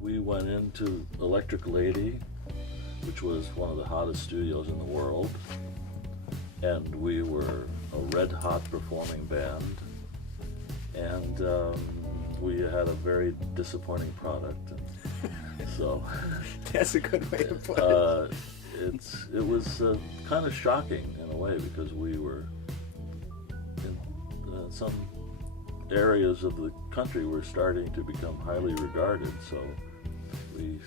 we went into Electric Lady, which was one of the hottest studios in the world, and we were a red-hot performing band, and we had a very disappointing product. And so that's a good way to put it. It was kind of shocking in a way, because we were in some areas of the country were starting to become highly regarded, so we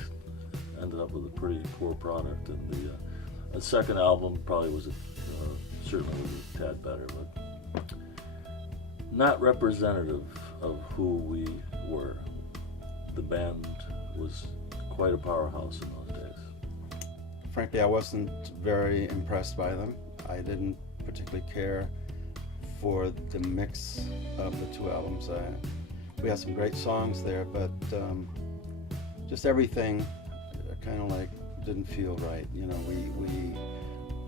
ended up with a pretty poor product. And the second album probably was certainly was a tad better, but not representative of who we were. The band was quite a powerhouse in those days. Frankly, I wasn't very impressed by them. I didn't particularly care for the mix of the two albums. We had some great songs there, but just everything kind of like didn't feel right. You know, we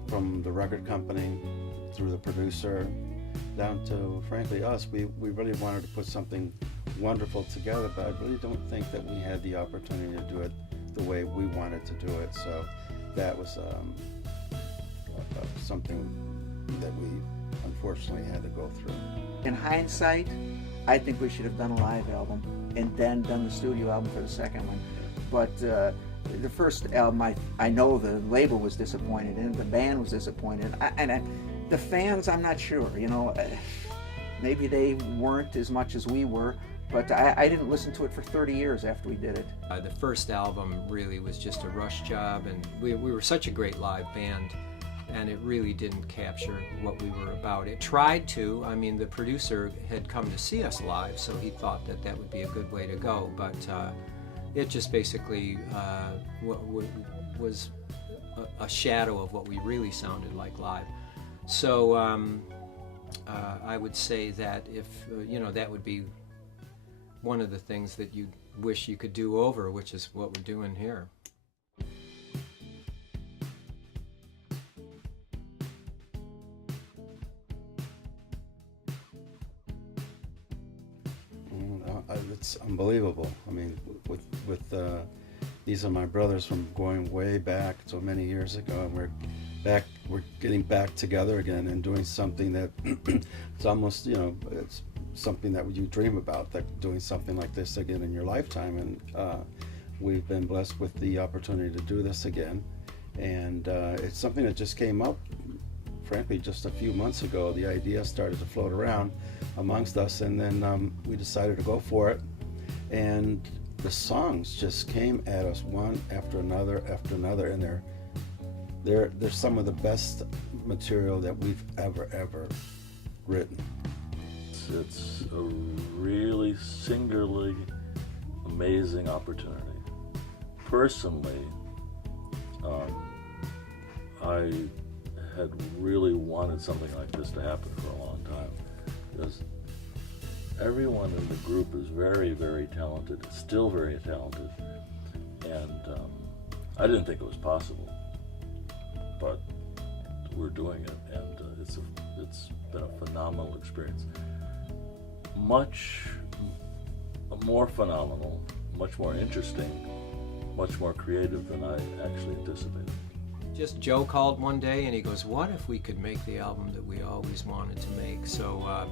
from the record company through the producer down to, frankly, us, we really wanted to put something wonderful together, but I really don't think that we had the opportunity to do it the way we wanted to do it. So that was something that we unfortunately had to go through. In hindsight, I think we should have done a live album and then done the studio album for the second one. But the first album, I know the label was disappointed in it, the band was disappointed, the fans, I'm not sure. You know, maybe they weren't as much as we were, but I didn't listen to it for 30 years after we did it. The first album really was just a rush job, and we were such a great live band, and it really didn't capture what we were about. It tried to. I mean, the producer had come to see us live, so he thought that that would be a good way to go, but it just basically was a shadow of what we really sounded like live. So I would say that if, that would be one of the things that you wish you could do over, which is what we're doing here. It's unbelievable. I mean, with these are my brothers from going way back so many years ago, and we're getting back together again and doing something that it's almost, it's something that you dream about, that doing something like this again in your lifetime. And we've been blessed with the opportunity to do this again, and it's something that just came up, frankly, just a few months ago. The idea started to float around amongst us, and then we decided to go for it, and the songs just came at us one after another, and they're some of the best material that we've ever written. It's a really singularly amazing opportunity. Personally, I had really wanted something like this to happen for a long time, because everyone in the group is very, very talented, still very talented, and I didn't think it was possible, but we're doing it, and it's been a phenomenal experience. Much more phenomenal, much more interesting, much more creative than I actually anticipated. Just Joe called one day and he goes, what if we could make the album that we always wanted to make? So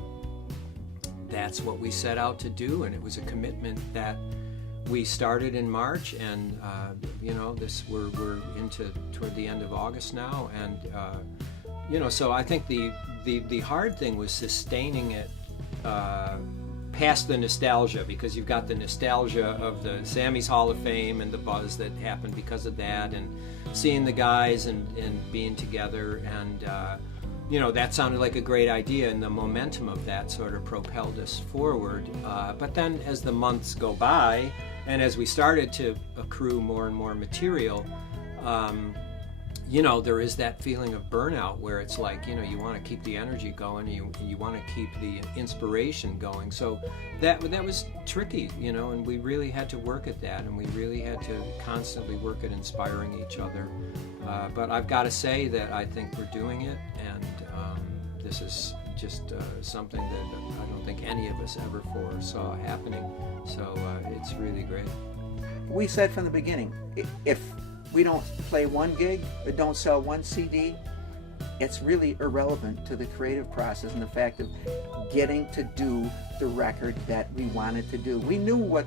that's what we set out to do, and it was a commitment that we started in March, and we're into toward the end of August now, and so I think the hard thing was sustaining it past the nostalgia, because you've got the nostalgia of the Sammy's Hall of Fame and the buzz that happened because of that, and seeing the guys and being together, and that sounded like a great idea, and the momentum of that sort of propelled us forward. But then as the months go by, and as we started to accrue more and more material, there is that feeling of burnout where it's like, you want to keep the energy going, you want to keep the inspiration going. So that was tricky, and we really had to work at that, and we really had to constantly work at inspiring each other. But I've got to say that I think we're doing it, and this is just something that I don't think any of us ever foresaw happening. So it's really great. we said from the beginning, if we don't play one gig or don't sell one CD, it's really irrelevant to the creative process and the fact of getting to do the record that we wanted to do. We knew what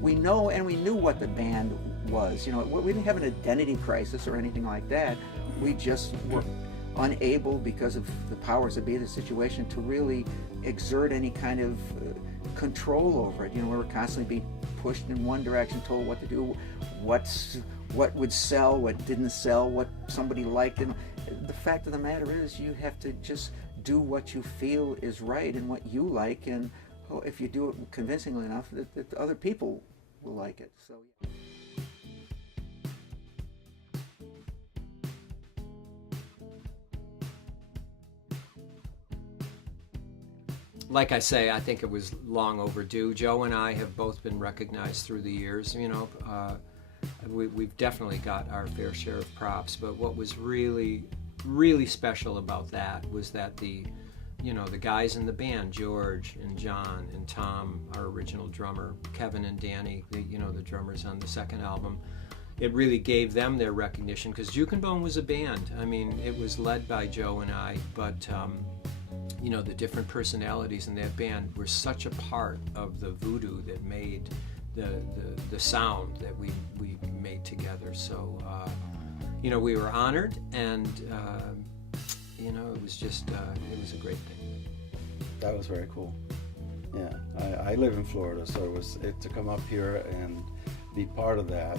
we know, and we knew what the band was. You know, we didn't have an identity crisis or anything like that. We just were unable, because of the powers that be of the situation, to really exert any kind of control over it. You know, we were constantly being pushed in one direction, told what to do, what would sell, what didn't sell, what somebody liked. And the fact of the matter is, you have to just do what you feel is right and what you like, and if you do it convincingly enough, that other people will like it. So. Like I say, I think it was long overdue. Joe and I have both been recognized through the years. You know, we've definitely got our fair share of props. But what was really, really special about that was that the guys in the band, George and John and Tom, our original drummer, Kevin and Danny, the drummers on the second album, it really gave them their recognition, because Jukin Bone was a band. I mean, it was led by Joe and I, but the different personalities in that band were such a part of the voodoo that made the sound that we made together. So, we were honored, and it was just it was a great thing. That was very cool. Yeah, I live in Florida, so to come up here and be part of that.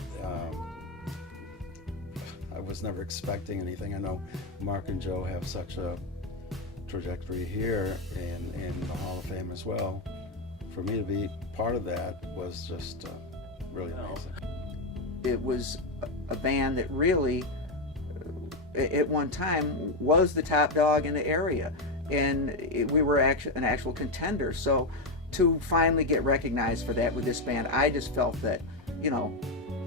I was never expecting anything. I know Mark and Joe have such a trajectory here in the Hall of Fame as well. For me to be part of that was just really amazing. It was a band that really, at one time, was the top dog in the area, and we were an actual contender. So to finally get recognized for that with this band, I just felt that,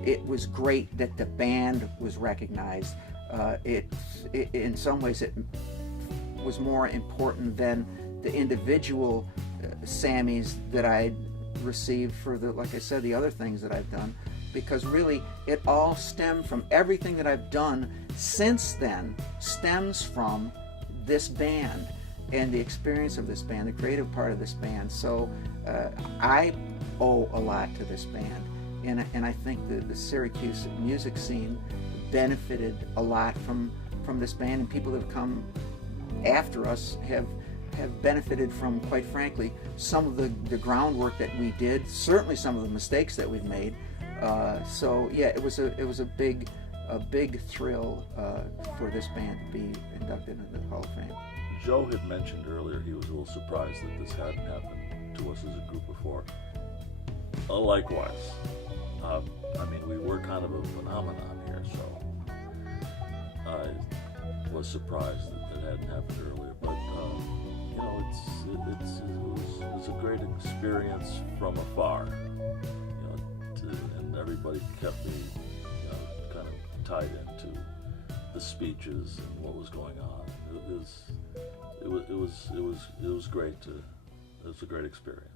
it was great that the band was recognized. It in some ways, it was more important than the individual Sammys that I'd received for like I said, the other things that I've done, because really it all stemmed from everything that I've done since then, stems from this band and the experience of this band, the creative part of this band. So I owe a lot to this band, and I think the Syracuse music scene benefited a lot from this band, and people that have come after us have benefited from, quite frankly, some of the groundwork that we did, certainly some of the mistakes that we've made. So yeah, it was a big thrill for this band to be inducted into the Hall of Fame. Joe had mentioned earlier he was a little surprised that this hadn't happened to us as a group before. Likewise, we were kind of a phenomenon here, so I was surprised that it hadn't happened earlier. But it was a great experience from afar. And everybody kept me, kind of tied into the speeches and what was going on. It was great. It was a great experience.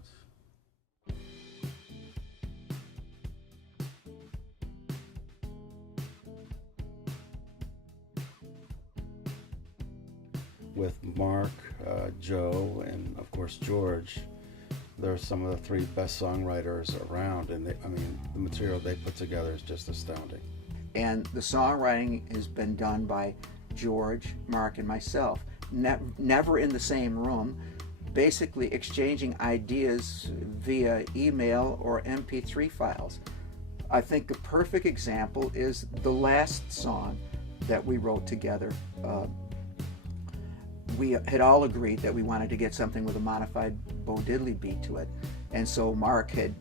With Mark, Joe, and of course George, they're some of the three best songwriters around, and the material they put together is just astounding. And the songwriting has been done by George, Mark, and myself, never in the same room, basically exchanging ideas via email or MP3 files. I think the perfect example is the last song that we wrote together. We had all agreed that we wanted to get something with a modified Bo Diddley beat to it, and so Mark had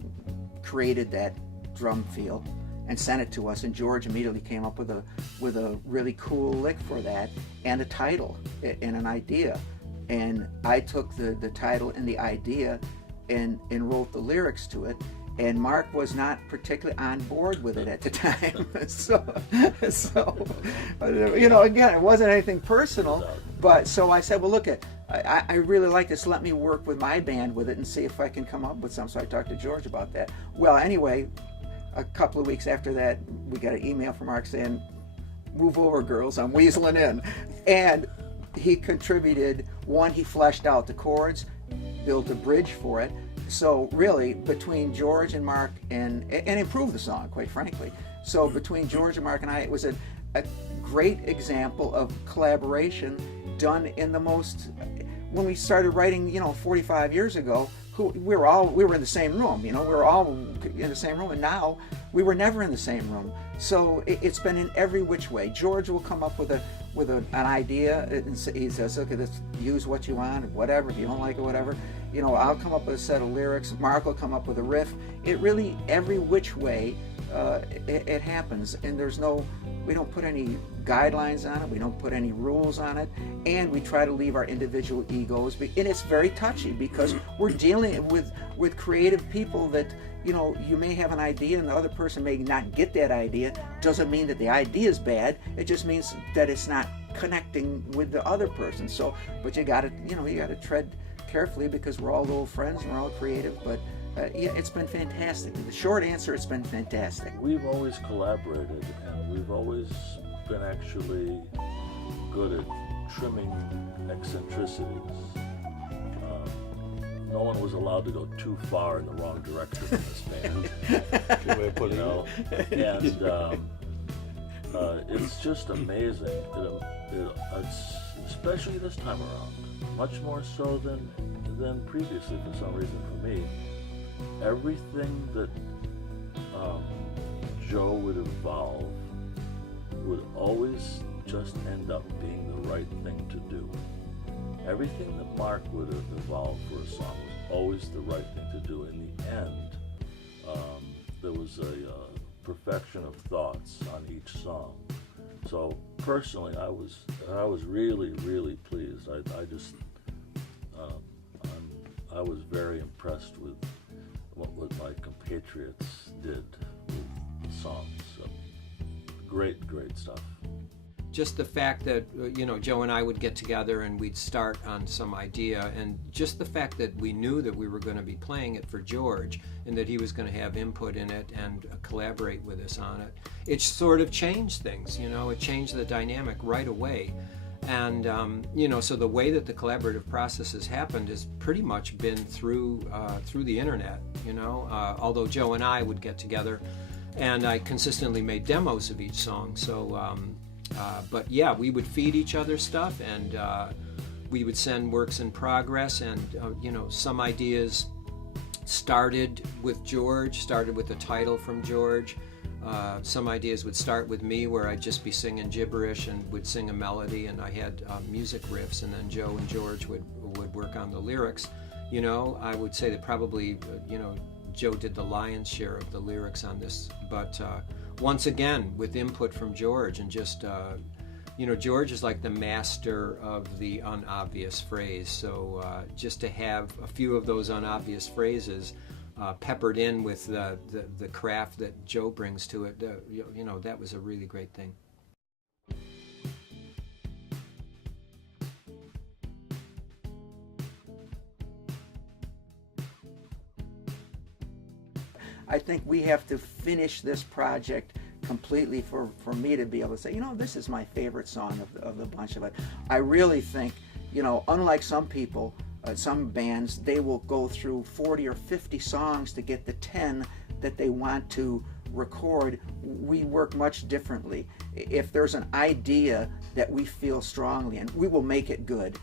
created that drum feel and sent it to us, and George immediately came up with a really cool lick for that, and a title and an idea. And I took the title and the idea and wrote the lyrics to it, and Mark was not particularly on board with it at the time. so again, it wasn't anything personal, but so I said, well, look, I really like this, let me work with my band with it and see if I can come up with something. So I talked to George about that. Well, anyway, a couple of weeks after that, we got an email from Mark saying, "Move over, girls, I'm weaseling in." And he contributed, one, he fleshed out the chords, built a bridge for it. So really, between George and Mark, and improved the song, quite frankly. So between George and Mark and I, it was a great example of collaboration done in the most, when we started writing, 45 years ago, we were in the same room, we were all in the same room, and now we were never in the same room. So it's been in every which way. George will come up with an idea, and he says, "Okay, let's use what you want, whatever, if you don't like it, whatever." I'll come up with a set of lyrics, Mark will come up with a riff. It really, every which way, it happens, and we don't put any guidelines on it, we don't put any rules on it, and we try to leave our individual egos, and it's very touchy because we're dealing with creative people that, you may have an idea and the other person may not get that idea. Doesn't mean that the idea is bad, it just means that it's not connecting with the other person. So, but you gotta tread carefully because we're all little friends and we're all creative, but yeah, it's been fantastic. The short answer, it's been fantastic. We've always collaborated, and we've always been actually good at trimming eccentricities. No one was allowed to go too far in the wrong direction in this band. Good way of putting it. And it's just amazing. It's, especially this time around, much more so than previously for some reason for me. Everything that Joe would evolve would always just end up being the right thing to do. Everything that Mark would have evolved for a song was always the right thing to do. In the end, there was a perfection of thoughts on each song. So personally, I was really, really pleased. I was very impressed with what my compatriots did with the songs. So, great stuff. Just the fact that, Joe and I would get together and we'd start on some idea, and just the fact that we knew that we were going to be playing it for George and that he was going to have input in it and collaborate with us on it, it sort of changed things, it changed the dynamic right away. And, so the way that the collaborative process has happened has pretty much been through the internet, although Joe and I would get together and I consistently made demos of each song. So, but yeah, we would feed each other stuff, and we would send works in progress, and, some ideas started with George, started with a title from George. Some ideas would start with me where I'd just be singing gibberish and would sing a melody, and I had music riffs, and then Joe and George would work on the lyrics. I would say that probably, Joe did the lion's share of the lyrics on this, but once again, with input from George, and just, George is like the master of the unobvious phrase, so just to have a few of those unobvious phrases peppered in with the craft that Joe brings to it, that was a really great thing. I think we have to finish this project completely for me to be able to say, this is my favorite song of the bunch of it. I really think, unlike some people, some bands, they will go through 40 or 50 songs to get the 10 that they want to record. We work much differently. If there's an idea that we feel strongly in, we will make it good.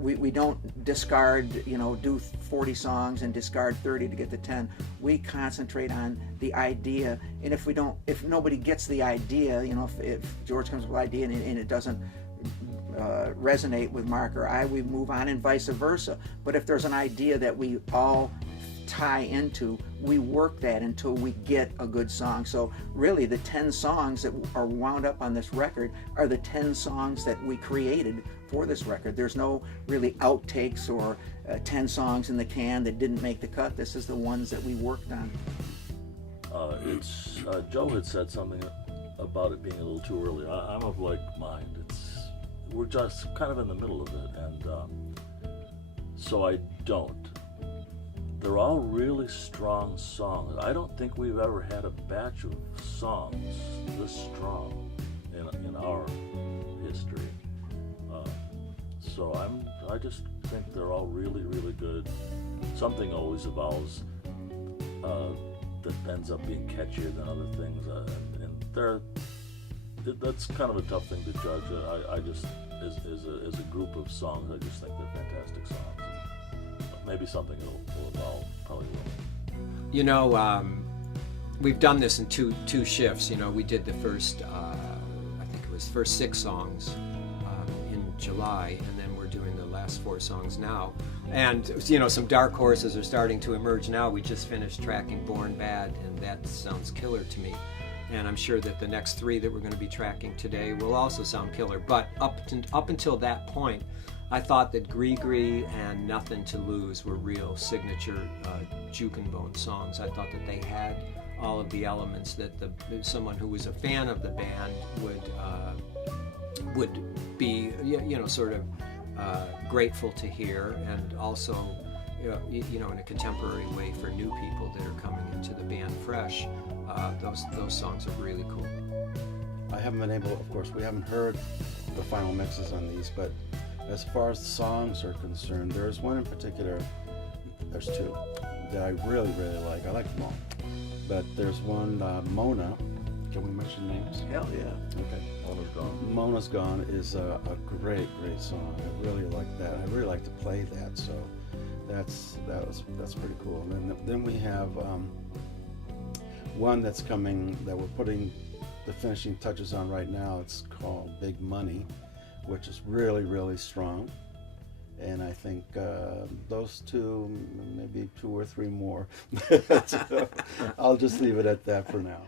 We don't discard, do 40 songs and discard 30 to get the 10. We concentrate on the idea, and if nobody gets the idea, if George comes up with an idea and it doesn't resonate with Mark or I, we move on, and vice versa. But if there's an idea that we all tie into, we work that until we get a good song. So really, the 10 songs that are wound up on this record are the 10 songs that we created for this record. There's no really outtakes or 10 songs in the can that didn't make the cut. This is the ones that we worked on. Joe had said something about it being a little too early. I'm of like mind. We're just kind of in the middle of it, and so I don't they're all really strong songs. I don't think we've ever had a batch of songs this strong in our history. So I just think they're all really, really good. Something always evolves that ends up being catchier than other things, and that's kind of a tough thing to judge. I just, as a group of songs, I just think they're fantastic songs. Maybe something will evolve, probably will. You know, we've done this in two shifts. You know, we did the first, I think it was first 6 songs in July, and then we're doing the last 4 songs now. And, you know, some dark horses are starting to emerge now. We just finished tracking Born Bad, and that sounds killer to me. And I'm sure that the next 3 that we're going to be tracking today will also sound killer. But up until that point, I thought that Gree and Nothing to Lose were real signature Jukin Bone songs. I thought that they had all of the elements that someone who was a fan of the band would be, you know, sort of grateful to hear, and also, you know, in a contemporary way for new people that are coming into the band fresh. Those songs are really cool. I haven't been able, of course, we haven't heard the final mixes on these, but as far as the songs are concerned, there's one in particular, there's 2 that I really, really like. I like them all. But there's one, Mona. Can we mention names? Hell yeah. Okay. Mona's Gone. Mona's Gone is a great, great song. I really like that. I really like to play that, so that's pretty cool. And then we have one that's coming that we're putting the finishing touches on right now. It's called Big Money, which is really, really strong. And I think those 2, maybe 2 or 3 more. I'll just leave it at that for now.